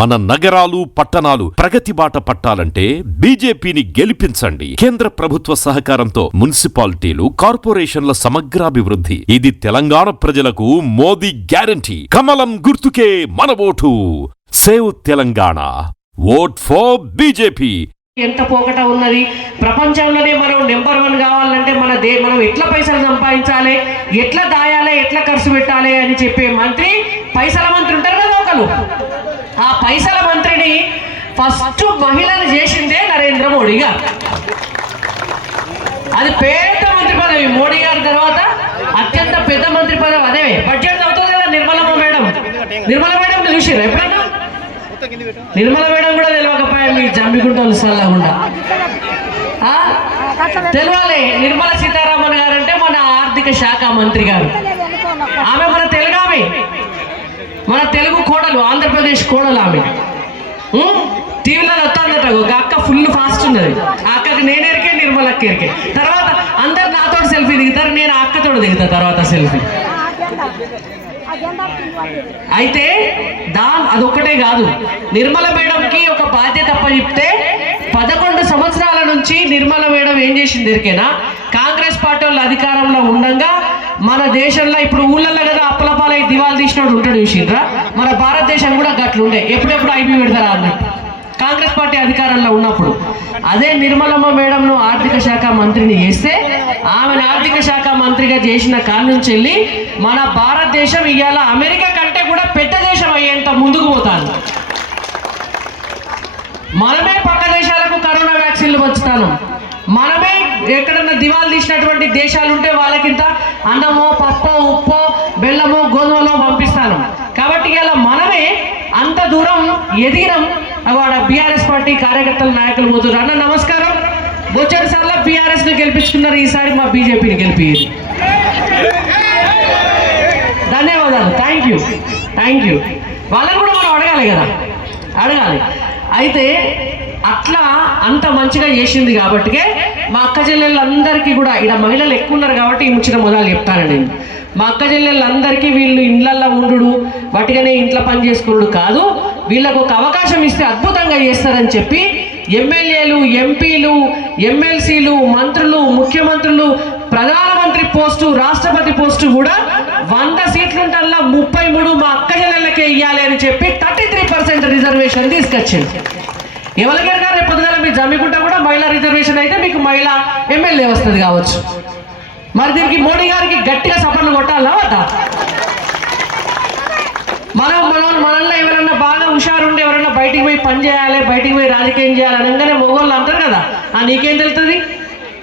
మన నగరాలు పట్టణాలు ప్రగతి బాట పట్టాలంటే బీజేపీని గెలిపించండి. కేంద్ర ప్రభుత్వ సహకారంతో మున్సిపాలిటీలు, కార్పొరేషన్ల సమగ్రాభివృద్ధి. ఇది తెలంగాణ ప్రజలకు మోదీ గ్యారంటీ. కమలం గుర్తుకే మన vote. Save Telangana. Vote for BJP. ఎంత పోకట ఉన్నది. ప్రపంచంలోనే మనం నెంబర్ 1 కావాలంటే మనం ఎట్లా పైసలు సంపాదించాలి, ఎట్లా దాయాలి, ఎట్లా ఖర్చు పెట్టాలి అని చెప్పే మంత్రి, పైసల మంత్రి ఉంటారు కదా ఒకరు. ఆ పైసల మంత్రిని ఫస్ట్ మహిళను చేసిందే నరేంద్ర మోడీ గారు. అది పెద్ద మంత్రి పదవి. మోడీ గారి తర్వాత అత్యంత పెద్ద మంత్రి పదవి అదే. బడ్జెట్ అవుతుంది కదా నిర్మలమ్మ మేడం. నిర్మల మేడం చూసిరా ఎప్పుడన్నా? నిర్మల మేడం కూడా తెలియకపోయా మీ జమ్మికుంటోళ్ళు సల్లగుండా తెలియాలి. నిర్మలా సీతారామన్ గారు అంటే మన ఆర్థిక శాఖ మంత్రి గారు. ఆమె మన తెలుగు, ఆమె మన తెలుగు కోడలు, ఆంధ్రప్రదేశ్ కోడలు. ఆమె టీవీలో వస్తుందట. ఒక అక్క ఫుల్ ఫాస్ట్ ఉన్నది. ఆ అక్కకి నేనేరికే, నిర్మలకి ఎరికే. తర్వాత అందరు నాతో సెల్ఫీ దిగుతారు, నేను ఆ అక్కతో దిగుతా తర్వాత సెల్ఫీ. అయితే అదొక్కటే కాదు, నిర్మల మేడంకి ఒక బాధ్యత అప్పచెప్తే 11 సంవత్సరాల నుంచి నిర్మల మేడం ఏం చేసింది ఎరికేనా? కాంగ్రెస్ పార్టీ వాళ్ళు అధికారంలో ఉండగా మన దేశంలో ఇప్పుడు ఊళ్ళల్లో కదా అప్పలపాలై దివాలు తీసినోడు ఉంటాడు చూసిండ్రా, మన భారతదేశం కూడా గట్లుండే. ఎప్పుడెప్పుడు ఐపీ పెడతారా అన్నట్టు కాంగ్రెస్ పార్టీ అధికారంలో ఉన్నప్పుడు. అదే నిర్మలమ్మ మేడంను ఆర్థిక శాఖ మంత్రిని చేస్తే, ఆమెను ఆర్థిక శాఖ మంత్రిగా చేసిన కాడ నుంచి వెళ్ళి మన భారతదేశం ఇవాళ అమెరికా కంటే కూడా పెద్ద దేశం అయ్యేంత ముందుకు పోతాను. మనమే పక్క దేశాలకు కరోనా వ్యాక్సిన్లు పంచుతాను. మనమే ఎక్కడన్నా దివాలు తీసినటువంటి దేశాలు ఉంటే వాళ్ళకింత అన్నమో, పప్పో, ఉప్పో, బెల్లమో, గోధుమలో పంపిస్తాను. కాబట్టి ఇలా మనమే అంత దూరం ఎదిగినాం. వాడ బీఆర్ఎస్ పార్టీ కార్యకర్తల నాయకులు పోతున్నారు. అన్న నమస్కారం. బొచ్చడి సార్లు బీఆర్ఎస్ ని గెలిపించుకున్నారు, ఈసారి మా బీజేపీని గెలిపించారు. ధన్యవాదాలు. Thank you. వాళ్ళని కూడా మనం అడగాలి కదా, అడగాలి. అయితే అట్లా అంత మంచిగా చేసింది కాబట్టికే మా అక్క చెల్లెళ్ళందరికీ కూడా, ఇక్కడ మహిళలు ఎక్కువ ఉన్నారు కాబట్టి ఈ ముచ్చిన మొదలు చెప్తాను నేను. మా అక్క చెల్లెళ్ళందరికీ వీళ్ళు ఇండ్లల్లో ఉండు, వాటిగానే ఇంట్లో పని చేసుకున్నాడు కాదు, వీళ్ళకు ఒక అవకాశం ఇస్తే అద్భుతంగా చేస్తారని చెప్పి ఎమ్మెల్యేలు, ఎంపీలు, ఎమ్మెల్సీలు, మంత్రులు, ముఖ్యమంత్రులు, ప్రధానమంత్రి పోస్టు, రాష్ట్రపతి పోస్టు కూడా 100 సీట్లుంటల్లా 33 మా అక్క చెల్లెళ్ళకే ఇవ్వాలి అని చెప్పి 33% రిజర్వేషన్ తీసుకొచ్చింది. ఎవరికైనా రేపు పొద్దుగాల మీరు జమ్మికుంటా కూడా మహిళా రిజర్వేషన్ అయితే మీకు మహిళా ఎమ్మెల్యే వస్తుంది కావచ్చు. మరి దీనికి మోడీ గారికి గట్టిగా సపోర్ట్లు కొట్టాలా వద్దా? మనల్లో ఎవరన్నా బాగా హుషారుండి ఎవరన్నా బయటికి పోయి పని చేయాలి, బయటికి పోయి రాజకీయం చేయాలి అనగానే మొగోళ్ళు అంటారు కదా, నీకేం తెలుస్తుంది,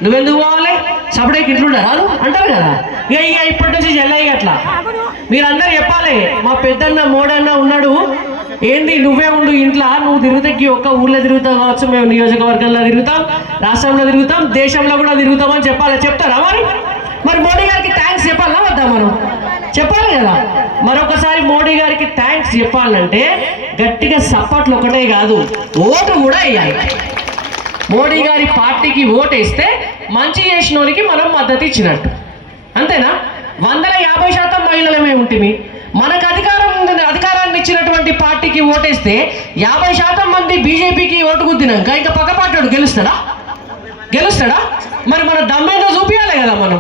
నువ్వెందుకు పోవాలి, సపరేట్ ఇంట్లుండా రాదు అంటారు కదా. ఇక ఇప్పటి నుంచి చెల్లయ్య అట్లా మీరందరూ చెప్పాలి. మా పెద్దన్న మోడన్న ఉన్నాడు, ఏంది నువ్వే ఉండు ఇంట్లో, నువ్వు తిరుగుతాకి ఒక్క ఊళ్ళో తిరుగుతావు కావచ్చు, మేము నియోజకవర్గంలో తిరుగుతాం, రాష్ట్రంలో తిరుగుతాం, దేశంలో కూడా తిరుగుతామని చెప్పాలి. చెప్తారా? మరి మోడీ గారికి థ్యాంక్స్ చెప్పాలా వద్దా? మనం చెప్పాలి కదా. మరొకసారి మోడీ గారికి థ్యాంక్స్ చెప్పాలంటే గట్టిగా సపోర్ట్లు ఒకటే కాదు, ఓటు కూడా వేయాలి. మోడీ గారి పార్టీకి ఓటు వేస్తే మంచి చేసిన వారికి మనం మద్దతు ఇచ్చినట్టు, అంతేనా? 150% మహిళలమే ఉంటుంది. మనకు అధికారాన్ని ఇచ్చినటువంటి పార్టీకి ఓటేస్తే 50% మంది బీజేపీకి ఓటు గుద్దినాక ఇంకా పక్క పార్టీ గెలుస్తాడా? మరి మన దమ్మేందో చూపించాలి కదా. మనం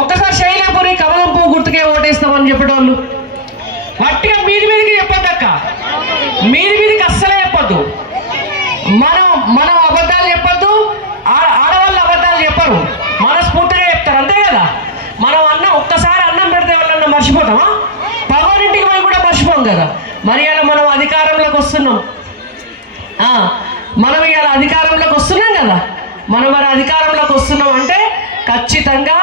ఒక్కసారి శైలాపురి కమలం పువ్వు గుర్తుకే ఓటేస్తామని చెప్పేటోళ్ళు వట్టిగా మీదికి చెప్పొద్దు అక్క, మీదికి అస్సలే చెప్పొద్దు. మనం అబద్ధాలు చెప్పొద్దు, ఆడవాళ్ళు అబద్ధాలు చెప్పరు, మనస్ఫూర్తిగా చెప్తారు, అంతే కదా. మనం ఒక్కసారి అన్నం పెడితే వాళ్ళన్నా మర్చిపోతామా? పగోనింటికి పోయి కూడా మర్చిపోం కదా. మరి ఇలా మనం అధికారంలోకి వస్తున్నాం, కదా. మనం మరి అధికారంలోకి వస్తున్నాం అంటే ఖచ్చితంగా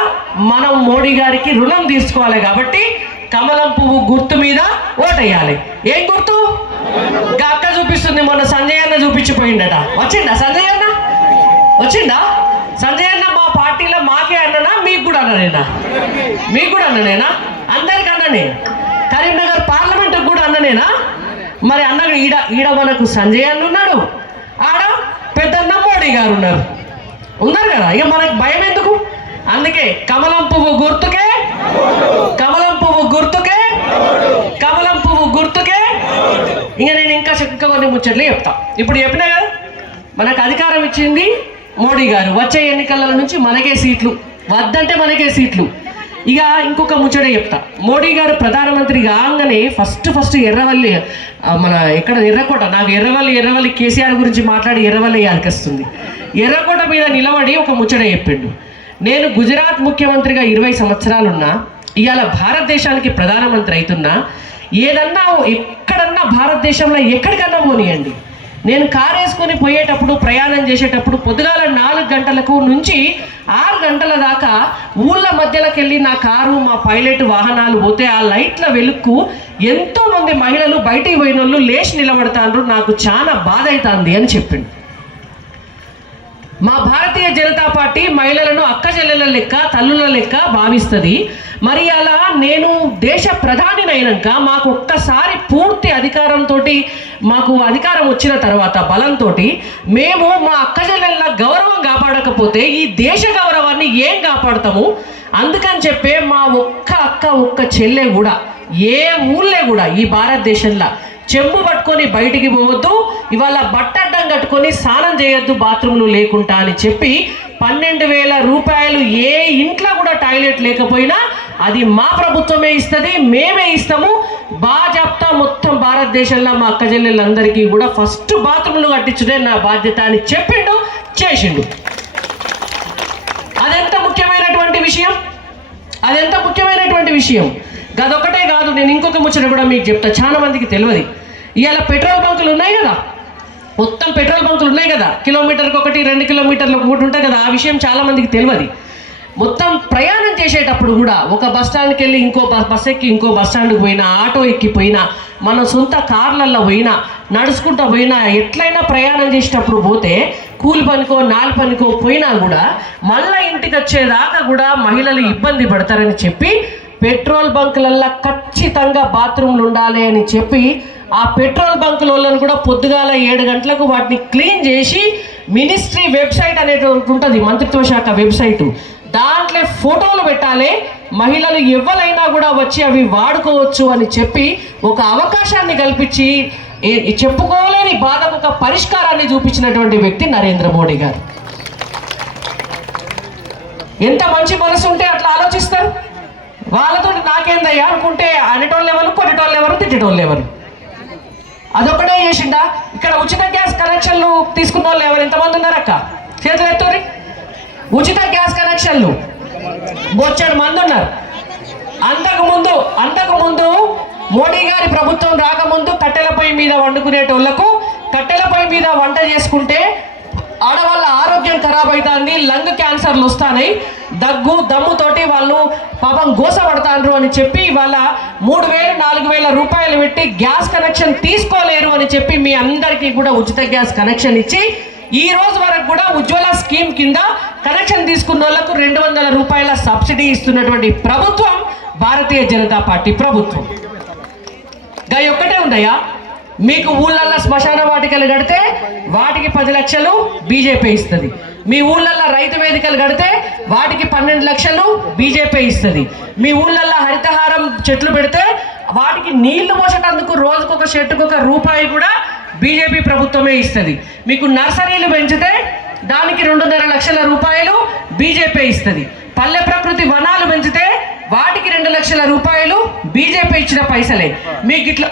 మనం మోడీ గారికి రుణం తీసుకోవాలి. కాబట్టి కమలం పువ్వు గుర్తు మీద ఓటేయాలి. ఏం గుర్తు? అక్క చూపిస్తుంది, మొన్న సంజయ్ అన్న చూపించిపోయిందట. వచ్చిందా సంజయ్ అన్న? సంజయ్ అన్న మా పార్టీలో మాకే అన్ననా, మీకు కూడా అన్ననేనా? మీకు కూడా అన్ననేనా? అందరికి అన్ననే. కరీంనగర్ పార్లమెంట్కి కూడా అన్ననేనా? మరి అన్న ఈడ మనకు సంజయ్ అన్న ఉన్నాడు, ఆడ పెద్దన్న మోడీ గారు ఉన్నారు కదా. ఇక మనకు భయం ఎందుకు? అందుకే కమలం పువ్వు గుర్తుకే, కమలం పువ్వు గుర్తుకే, కమలం పువ్వు గుర్తుకే. ఇంకా నేను ఇంకా కొన్ని ముచ్చట్లు చెప్తా. ఇప్పుడు చెప్పినా కదా, మనకు అధికారం ఇచ్చింది మోడీ గారు, వచ్చే ఎన్నికల నుంచి మనకే సీట్లు, వద్దంటే మనకే సీట్లు. ఇక ఇంకొక ముచ్చట చెప్తా. మోడీ గారు ప్రధానమంత్రి కాగానే ఫస్ట్ ఎర్రవల్లి, మన ఇక్కడ ఎర్రకోట, నాకు ఎర్రవల్లి కేసీఆర్ గురించి మాట్లాడి ఎర్రవల్లి యాదకొస్తుంది. ఎర్రకోట మీద నిలబడి ఒక ముచ్చట చెప్పిండు. నేను గుజరాత్ ముఖ్యమంత్రిగా 20 సంవత్సరాలున్నా, ఇవాళ భారతదేశానికి ప్రధానమంత్రి అవుతున్నా, ఏదన్నా ఎక్కడన్నా భారతదేశంలో ఎక్కడికన్నా పోనీయండి, నేను కారు వేసుకొని పోయేటప్పుడు, ప్రయాణం చేసేటప్పుడు పొద్దుగాల 4 గంటలకు నుంచి 6 గంటల దాకా ఊళ్ళ మధ్యలోకి వెళ్ళి నా కారు, మా పైలట్ వాహనాలు పోతే ఆ లైట్ల వెలుక్కు ఎంతోమంది మహిళలు బయటికి పోయిన వాళ్ళు లేచి నిలబడతాండ్రు, నాకు చాలా బాధ అవుతుంది అని చెప్పిండు. మా భారతీయ జనతా పార్టీ మహిళలను అక్క చెల్లెల లెక్క, తల్లుల లెక్క భావిస్తుంది. మరి అలా నేను దేశ ప్రధానినైనాక మాకు ఒక్కసారి పూర్తి అధికారంతో, మాకు అధికారం వచ్చిన తర్వాత బలంతో మేము మా అక్క చెల్లెల గౌరవం కాపాడకపోతే ఈ దేశ గౌరవాన్ని ఏం కాపాడతాము? అందుకని చెప్పే మా ఒక్క అక్క, ఒక్క చెల్లె కూడా ఏ ఊళ్ళే కూడా ఈ భారతదేశంలో చెంబు పట్టుకొని బయటికి పోవద్దు, ఇవాళ బట్టడ్డం కట్టుకొని స్నానం చేయొద్దు బాత్రూమ్లు లేకుండా అని చెప్పి 12,000 రూపాయలు ఏ ఇంట్లో కూడా టాయిలెట్ లేకపోయినా అది మా ప్రభుత్వమే ఇస్తుంది, మేమే ఇస్తాము. బాజాప్తా మొత్తం భారతదేశంలో మా అక్క చెల్లెళ్ళందరికీ కూడా ఫస్ట్ బాత్రూమ్లు కట్టించుడే నా బాధ్యత అని చెప్పిండు, చేసిండు. అదెంత ముఖ్యమైనటువంటి విషయం, అదెంత ముఖ్యమైనటువంటి విషయం. అదొకటే కాదు, నేను ఇంకొక ముచ్చట కూడా మీకు చెప్తా, చాలా మందికి తెలియదు. ఇవాళ పెట్రోల్ బంకులు ఉన్నాయి కదా, మొత్తం పెట్రోల్ బంకులు ఉన్నాయి కదా, కిలోమీటర్కి 1, 2 కిలోమీటర్లకు 3 ఉంటాయి కదా, ఆ విషయం చాలా మందికి తెలియదు. మొత్తం ప్రయాణం చేసేటప్పుడు కూడా ఒక బస్ స్టాండ్కి వెళ్ళి ఇంకో బస్ ఎక్కి ఇంకో బస్ స్టాండ్కి పోయినా, ఆటో ఎక్కిపోయినా, మన సొంత కార్లల్లో పోయినా, నడుచుకుంటూ పోయినా, ఎట్లయినా ప్రయాణం చేసేటప్పుడు పోతే కూలి పనికో 4 పనికో పోయినా కూడా మళ్ళీ ఇంటికి వచ్చేదాకా కూడా మహిళలు ఇబ్బంది పడతారని చెప్పి పెట్రోల్ బంకులల్లో ఖచ్చితంగా బాత్రూమ్లు ఉండాలి అని చెప్పి ఆ పెట్రోల్ బంకులను కూడా పొద్దుగాల 7 గంటలకు వాటిని క్లీన్ చేసి మినిస్ట్రీ వెబ్సైట్ అనేది ఉంటుంది, మంత్రిత్వ శాఖ వెబ్సైటు, దాంట్లో ఫోటోలు పెట్టాలి, మహిళలు ఎవరైనా కూడా వచ్చి అవి వాడుకోవచ్చు అని చెప్పి ఒక అవకాశాన్ని కల్పించి చెప్పుకోలేని బాధకు ఒక పరిష్కారాన్ని చూపించినటువంటి వ్యక్తి నరేంద్ర మోడీ గారు. ఎంత మంచి మనసు ఉంటే అట్లా ఆలోచిస్తారు. వాళ్ళతో నాకేందయ్యా అనుకుంటే అనేటోళ్ళు ఎవరు, కొనేటోళ్ళు ఎవరు, తిట్టేటోళ్ళు ఎవరు? అదొక్కటే చేసిండా? ఇక్కడ ఉచిత గ్యాస్ కనెక్షన్లు తీసుకున్న వాళ్ళు ఎవరు, ఎంతమంది ఉన్నారక్క? చేతులు ఎత్తురి. ఉచిత గ్యాస్ కనెక్షన్లు బొచ్చాడు మంది ఉన్నారు. అంతకుముందు మోడీ గారి ప్రభుత్వం రాకముందు కట్టెల పొయ్యి మీద వండుకునేటోళ్లకు, కట్టెల పొయ్యి మీద వంట చేసుకుంటే ఆడవాళ్ళ ఆరోగ్యం ఖరాబ్ అవుతుంది, లంగ్ క్యాన్సర్లు వస్తాయి, దగ్గు దమ్ముతోటి వాళ్ళు పాపం గోసపడతాండ్రు అని చెప్పి వాళ్ళ 3,000 4,000 రూపాయలు పెట్టి గ్యాస్ కనెక్షన్ తీసుకోలేరు అని చెప్పి మీ అందరికీ కూడా ఉచిత గ్యాస్ కనెక్షన్ ఇచ్చి ఈ రోజు వరకు కూడా ఉజ్వల స్కీమ్ కింద కనెక్షన్ తీసుకున్న వాళ్ళకు 200 రూపాయల సబ్సిడీ ఇస్తున్నటువంటి ప్రభుత్వం భారతీయ జనతా పార్టీ ప్రభుత్వం. గా ఒక్కటే ఉందయ్యా, మీకు ఊళ్ళల్లో శ్మశాన వాటికలు కడితే వాటికి 10 లక్షలు బీజేపీ ఇస్తుంది, మీ ఊళ్ళల్లో రైతు వేదికలు కడితే వాటికి 12 లక్షలు బీజేపీ ఇస్తుంది, మీ ఊళ్ళల్లో హరితహారం చెట్లు పెడితే వాటికి నీళ్లు పోసేటందుకు రోజుకొక చెట్టుకు ₹1 కూడా బీజేపీ ప్రభుత్వమే ఇస్తుంది, మీకు నర్సరీలు పెంచితే దానికి 2.5 లక్షల రూపాయలు బీజేపీ ఇస్తుంది, పల్లె ప్రకృతి వనాలు పెంచితే వాటికి 2 లక్షల రూపాయలు బీజేపీ ఇచ్చిన పైసలే. మీకు ఇట్లా